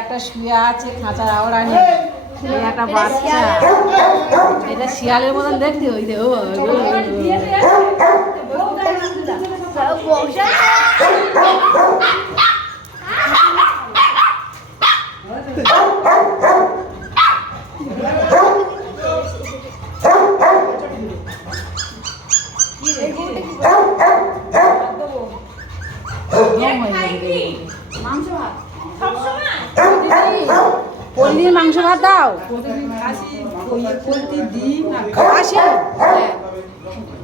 একটা শুয়ে আছে খাঁচার আওড়া নিয়ে, একটা বাচ্চা, এটা শিয়ালের মতন দেখতে ওই যে পনির মাংস ভাত দাও, খাসি